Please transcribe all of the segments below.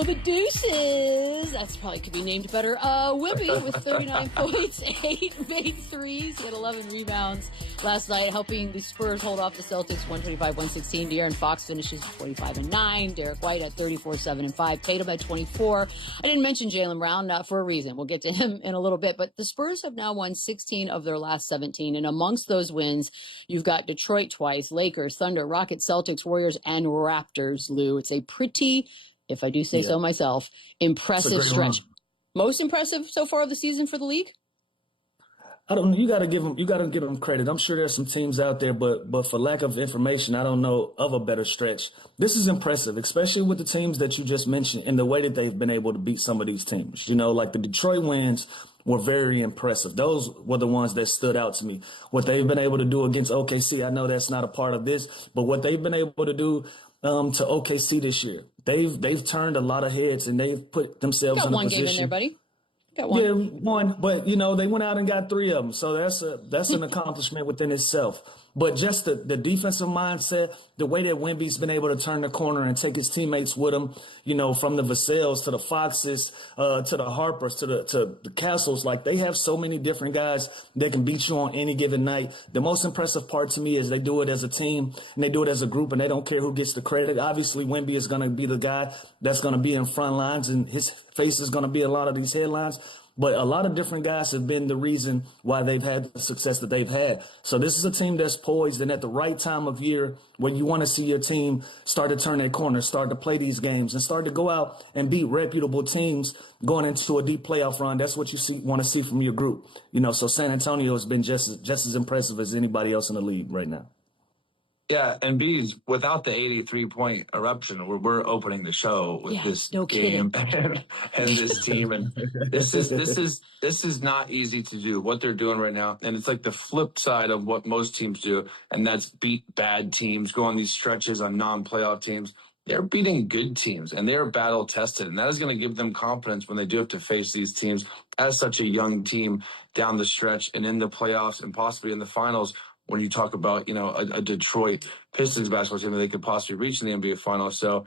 Oh, the deuces. That's probably could be named better. Wemby with 39 points, 8 made threes. He had 11 rebounds last night, helping the Spurs hold off the Celtics 125-116. De'Aaron Fox finishes 25-9. Derek White at 34-7-5. Tatum at 24. I didn't mention Jaylen Brown for a reason. We'll get to him in a little bit. But the Spurs have now won 16 of their last 17. And amongst those wins, you've got Detroit twice, Lakers, Thunder, Rockets, Celtics, Warriors, and Raptors, Lou. It's a pretty, if I do say so myself, impressive stretch. Run. Most impressive so far of the season for the league? You got to give them credit. I'm sure there's some teams out there, but for lack of information, I don't know of a better stretch. This is impressive, especially with the teams that you just mentioned and the way that they've been able to beat some of these teams. You know, like the Detroit wins were very impressive. Those were the ones that stood out to me. What they've been able to do against OKC, I know that's not a part of this, but what they've been able to do to OKC this year, they've turned a lot of heads and they've put themselves in a position. Got one game in there, buddy. Got one. Yeah, one, but you know they went out and got 3 of them, so that's an accomplishment within itself. But just the defensive mindset, the way that Wemby's been able to turn the corner and take his teammates with him, you know, from the Vassell's to the Foxes, to the Harpers, to the Castles, like they have so many different guys that can beat you on any given night. The most impressive part to me is they do it as a team and they do it as a group and they don't care who gets the credit. Obviously, Wemby is going to be the guy that's going to be in front lines and his face is going to be a lot of these headlines. But a lot of different guys have been the reason why they've had the success that they've had. So this is a team that's poised and at the right time of year when you want to see your team start to turn their corner, start to play these games and start to go out and beat reputable teams going into a deep playoff run. That's what you want to see from your group. You know, so San Antonio has been just as impressive as anybody else in the league right now. Yeah, and B's, without the 83-point eruption, we're opening the show with this game and this team, and this is not easy to do what they're doing right now, and it's like the flip side of what most teams do, and that's beat bad teams, go on these stretches on non-playoff teams. They're beating good teams, and they're battle tested, and that is going to give them confidence when they do have to face these teams as such a young team down the stretch and in the playoffs and possibly in the finals. When you talk about, you know, a Detroit Pistons basketball team that they could possibly reach in the NBA Finals. So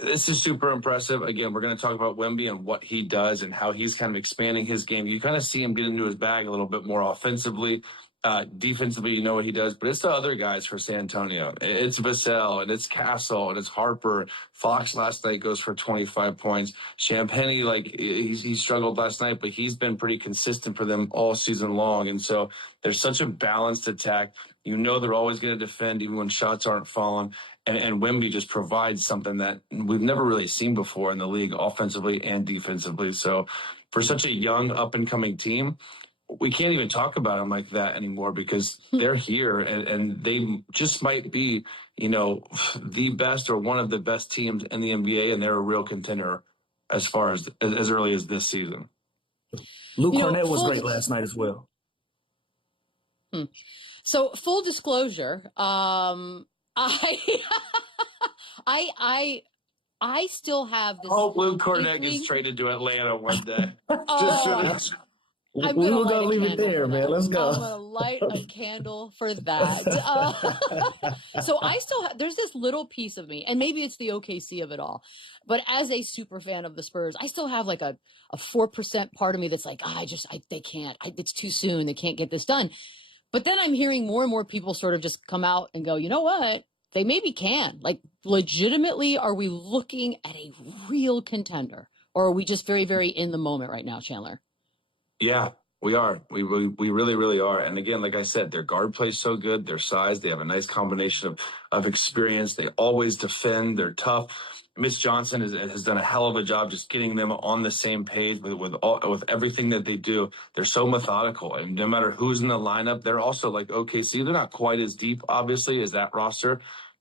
this is super impressive. Again, we're going to talk about Wemby and what he does and how he's kind of expanding his game. You kind of see him get into his bag a little bit more offensively. Defensively, you know what he does, but it's the other guys for San Antonio. It's Vassell, and it's Castle, and it's Harper. Fox last night goes for 25 points. Champagny, like, he struggled last night, but he's been pretty consistent for them all season long. And so there's such a balanced attack. You know they're always going to defend even when shots aren't falling. And Wemby just provides something that we've never really seen before in the league, offensively and defensively. So for such a young, up-and-coming team, we can't even talk about them like that anymore because they're here and they just might be, you know, the best or one of the best teams in the NBA, and they're a real contender as far as early as this season. Luke Cornett was great last night as well. So full disclosure, I still have this. I hope Luke Cornett gets traded to Atlanta one day. I'm we were going to leave it there, man. Let's go. I'm going to light a candle for that. So I still have, there's this little piece of me, and maybe it's the OKC of it all, but as a super fan of the Spurs, I still have like a 4% part of me that's like, they can't, it's too soon. They can't get this done. But then I'm hearing more and more people sort of just come out and go, you know what? They maybe can. Like, legitimately, are we looking at a real contender? Or are we just very, very in the moment right now, Chandler? Yeah, we are. We really, really are. And again, like I said, their guard play is so good. Their size, they have a nice combination of experience. They always defend. They're tough. Mitch Johnson has done a hell of a job just getting them on the same page with everything that they do. They're so methodical, and no matter who's in the lineup, they're also like OKC. They're not quite as deep, obviously, as that roster,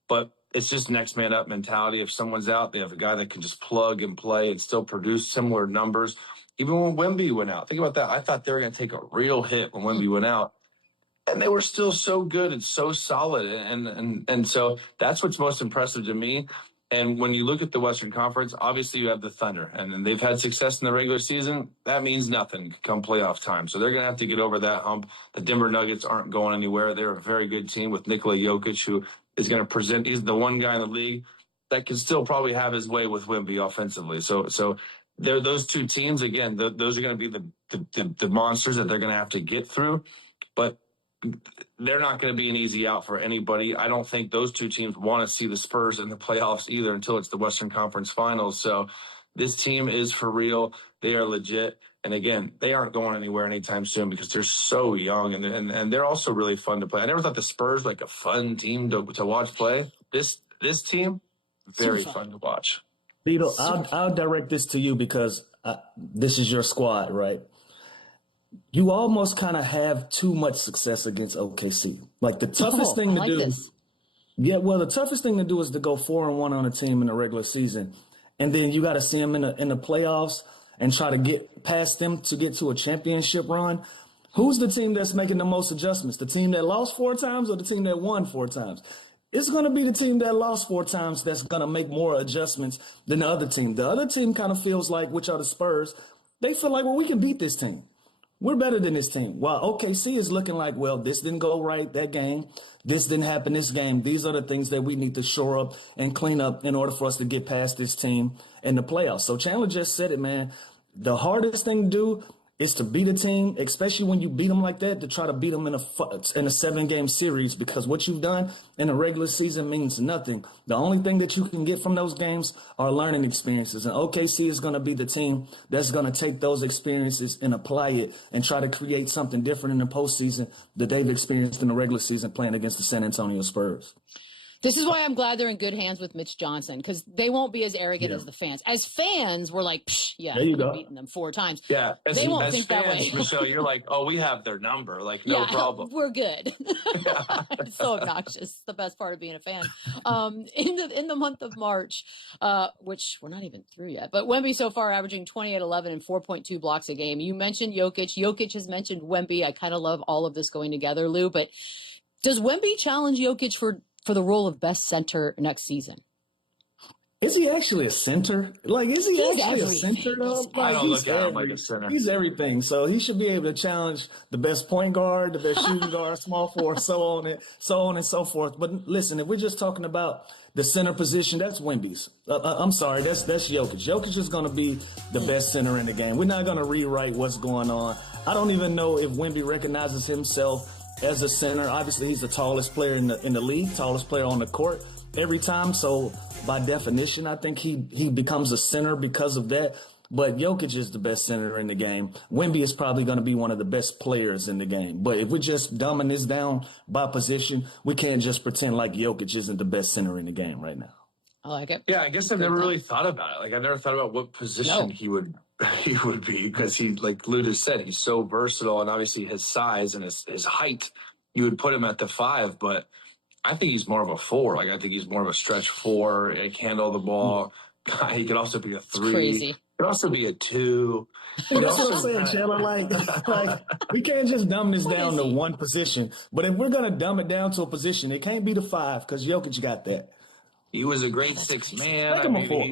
but it's just next man up mentality. If someone's out, they have a guy that can just plug and play and still produce similar numbers. Even when Wemby went out, think about that. I thought they were going to take a real hit when Wemby went out, and they were still so good and so solid. And so that's what's most impressive to me. And when you look at the Western Conference, obviously you have the Thunder, and they've had success in the regular season. That means nothing come playoff time. So they're going to have to get over that hump. The Denver Nuggets aren't going anywhere. They're a very good team with Nikola Jokic, who is going to present. He's the one guy in the league that can still probably have his way with Wemby offensively. So they're those two teams again. Those are going to be the monsters that they're going to have to get through, but they're not going to be an easy out for anybody. I don't think those two teams want to see the Spurs in the playoffs either until it's the Western Conference Finals. So this team is for real. They are legit. And again, they aren't going anywhere anytime soon because they're so young and they're also really fun to play. I never thought the Spurs were like a fun team to watch play. This team, very fun to watch. Beetle, I'll direct this to you because this is your squad, right? You almost kind of have too much success against OKC. Like the toughest thing to do. Yeah, well, the toughest thing to do is to go 4-1 on a team in the regular season, and then you got to see them in the playoffs and try to get past them to get to a championship run. Who's the team that's making the most adjustments? The team that lost 4 times or the team that won 4 times? It's going to be the team that lost 4 times that's going to make more adjustments than the other team. The other team kind of feels like, which are the Spurs, they feel like, well, we can beat this team. We're better than this team. While OKC is looking like, well, this didn't go right that game. This didn't happen this game. These are the things that we need to shore up and clean up in order for us to get past this team in the playoffs. So Chandler just said it, man. The hardest thing to do is to beat a team, especially when you beat them like that, to try to beat them in a 7-game series, because what you've done in a regular season means nothing. The only thing that you can get from those games are learning experiences. And OKC is going to be the team that's going to take those experiences and apply it and try to create something different in the postseason that they've experienced in the regular season playing against the San Antonio Spurs. This is why I'm glad they're in good hands with Mitch Johnson, because they won't be as arrogant as the fans. As fans, we're like, yeah, we've beaten them 4 times. Yeah, they won't think fans, that way. Michelle, you're like, oh, we have their number, like no problem. We're good. It's so obnoxious. It's the best part of being a fan. In the month of March, which we're not even through yet, but Wemby so far averaging 28-11 and 4.2 blocks a game. You mentioned Jokic. Jokic has mentioned Wemby. I kind of love all of this going together, Lou. But does Wemby challenge Jokic for the role of best center next season? Is he actually a center? Like, is he actually a center, though? I don't look at him like a center. He's everything. So he should be able to challenge the best point guard, the best shooting guard, small forward, so on and so forth. But listen, if we're just talking about the center position, that's Wemby's. I'm sorry, that's Jokic. Jokic is going to be the best center in the game. We're not going to rewrite what's going on. I don't even know if Wemby recognizes himself as a center. Obviously, he's the tallest player in the league, tallest player on the court every time. So by definition, I think he becomes a center because of that. But Jokic is the best center in the game. Wemby is probably going to be one of the best players in the game. But if we're just dumbing this down by position, we can't just pretend like Jokic isn't the best center in the game right now. I like it. Yeah, I guess I've never really thought about it. Like, I never thought about what position he would be, because he, like Lou just said, he's so versatile, and obviously his size and his height, you would put him at the 5, but I think he's more of a 4. Like, I think he's more of a stretch 4. He can handle the ball. He could also be a 3. It's crazy. He could also be a 2. That's what I'm saying, Chandler. Like, we can't just dumb this down to one position. But if we're going to dumb it down to a position, it can't be the 5, because Jokic got that. He was a great 6 man. Make him a 4.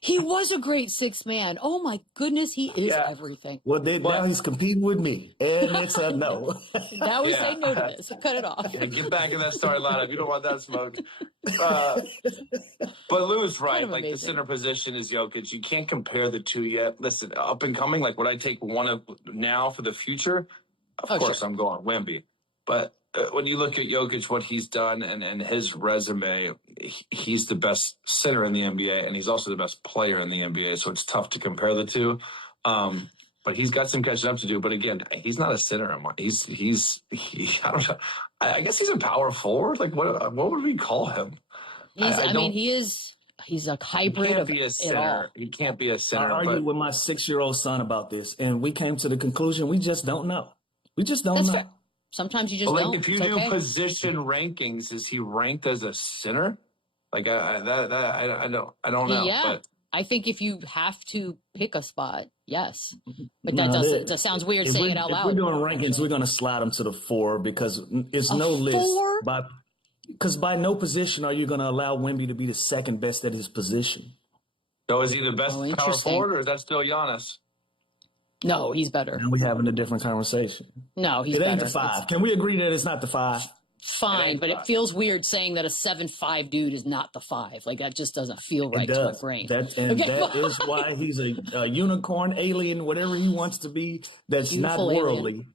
He was a great 6 man. Oh my goodness, he is everything. Well, now he's competing with me, and it's a no. Now we say no to this. Cut it off. Yeah, get back in that starting lineup. You don't want that smoke. But Lou's right. Kind of like, the center position is Jokic. You can't compare the two yet. Listen, up and coming, like, would I take one of now for the future? Of course, sure. I'm going Wemby. But when you look at Jokic, what he's done and his resume, he's the best center in the NBA, and he's also the best player in the NBA. So it's tough to compare the two. But he's got some catching up to do. But again, he's not a center. I don't know. I guess he's a power forward. Like, what would we call him? He's a hybrid of it all. He can't be a center. I argued with my 6-year-old son about this, and we came to the conclusion we just don't know. We just don't know. Fair. Sometimes you just don't. If you do position rankings, is he ranked as a center? Like, I don't know. Yeah, but I think if you have to pick a spot, yes. But that sounds weird saying it out loud. If we're doing rankings, we're going to slide him to the 4, because it's no list. Because by no position are you going to allow Wemby to be the second best at his position. So is he the best power forward, or is that still Giannis? No, he's better. And we're having a different conversation. No, he's better. It ain't the 5. Can we agree that it's not the 5? fine, but it feels weird saying that a 7'5" dude is not the 5. Like, that just doesn't feel right to my brain. That is why he's a unicorn, alien, whatever he wants to be. That's Beautiful not worldly. alien.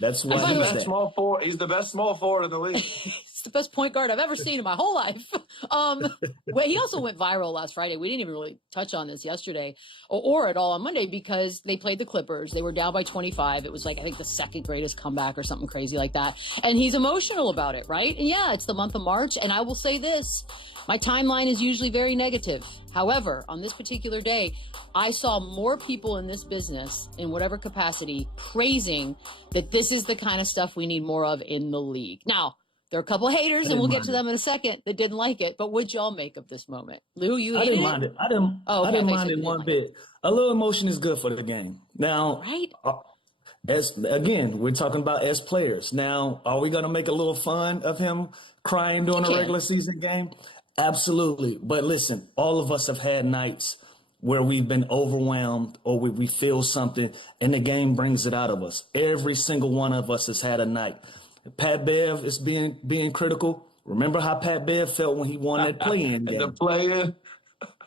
That's why he's the best small forward. He's the best small forward in the league. He's the best point guard I've ever seen in my whole life. He also went viral last Friday. We didn't even really touch on this yesterday or at all on Monday because they played the Clippers. They were down by 25. It was like, I think, the second greatest comeback or something crazy like that. And he's emotional about it, right? And yeah, it's the month of March. And I will say this. My timeline is usually very negative. However, on this particular day, I saw more people in this business, in whatever capacity, praising that this is the kind of stuff we need more of in the league. Now, there are a couple of haters, and we'll get to them in a second, that didn't like it. But what'd y'all make of this moment? Lou, you hated it? I didn't mind it one bit. A little emotion is good for the game. Now, right? Again, we're talking about as players. Now, are we going to make a little fun of him crying during a regular season game? Absolutely. But listen, all of us have had nights where we've been overwhelmed or we feel something and the game brings it out of us. Every single one of us has had a night. Pat Bev is being critical. Remember how Pat Bev felt when he won that play-in game. The play-in.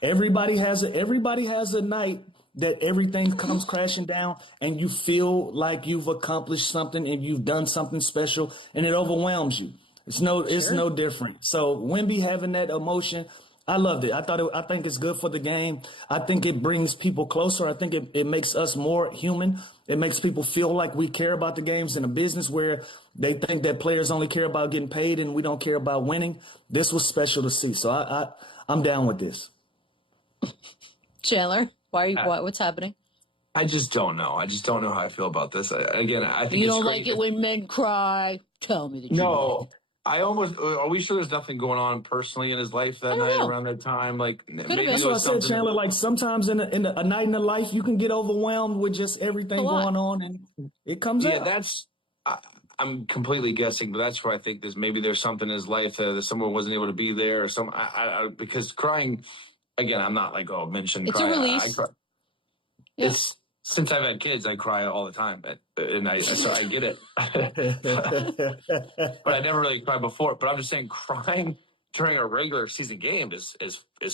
Everybody has a night that everything comes crashing down and you feel like you've accomplished something and you've done something special and it overwhelms you. It's no different. So Wemby having that emotion, I loved it. I think it's good for the game. I think it brings people closer. I think it makes us more human. It makes people feel like we care about the games in a business where they think that players only care about getting paid and we don't care about winning. This was special to see. So I'm down with this. Chandler, what's happening? I just don't know. I just don't know how I feel about this. I think you don't like it when men cry. Tell me the truth. No. Are we sure there's nothing going on personally in his life that night around that time? Like, that's what I said, Chandler. Like sometimes in a night in the life, you can get overwhelmed with just everything going on, and it comes out. Yeah, I'm completely guessing, but that's where I think there's something in his life that someone wasn't able to be there, or because crying. Again, I'm not like mention. It's cry. a release. Since I've had kids, I cry all the time, so I get it. But I never really cried before. But I'm just saying, crying during a regular season game is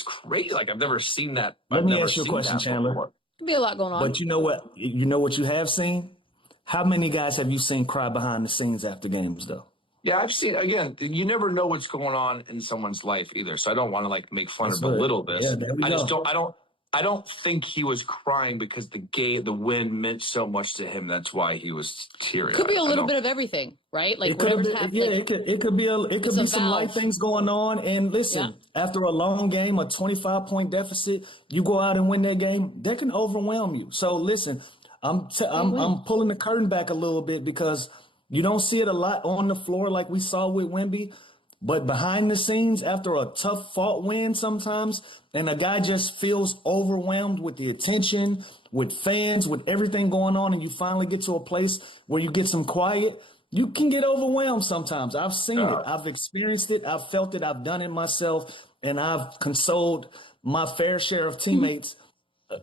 crazy. Like, I've never seen that. Let me ask you a question, Chandler. Could be a lot going on. But you know what? You know what you have seen? How many guys have you seen cry behind the scenes after games, though? Yeah, I've seen. Again, you never know what's going on in someone's life either. So I don't want to make fun or belittle this. Yeah, there we go. I don't think he was crying because the win meant so much to him. That's why he was teary-eyed. Could be a little bit of everything, right? Like whatever's happening. Yeah, it could be some light things going on. And listen, after a long game, a 25-point deficit, you go out and win that game, that can overwhelm you. So listen, I'm pulling the curtain back a little bit because you don't see it a lot on the floor like we saw with Wemby. But behind the scenes, after a tough fought win sometimes, and a guy just feels overwhelmed with the attention, with fans, with everything going on, and you finally get to a place where you get some quiet, you can get overwhelmed sometimes. I've seen it. I've experienced it. I've felt it. I've done it myself. And I've consoled my fair share of teammates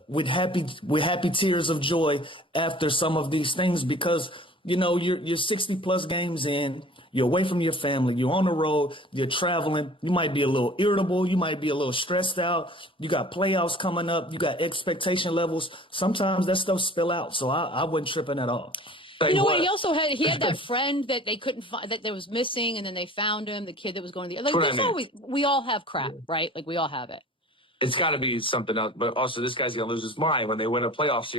with happy tears of joy after some of these things because, you're 60-plus games in. You're away from your family. You're on the road. You're traveling. You might be a little irritable. You might be a little stressed out. You got playoffs coming up. You got expectation levels. Sometimes that stuff spill out. So I wasn't tripping at all. You know what? He also had that friend that they couldn't find, that was missing, and then they found him. The kid that was going to the we all have crap, right? Like we all have it. It's got to be something else. But also, this guy's gonna lose his mind when they win a playoff series.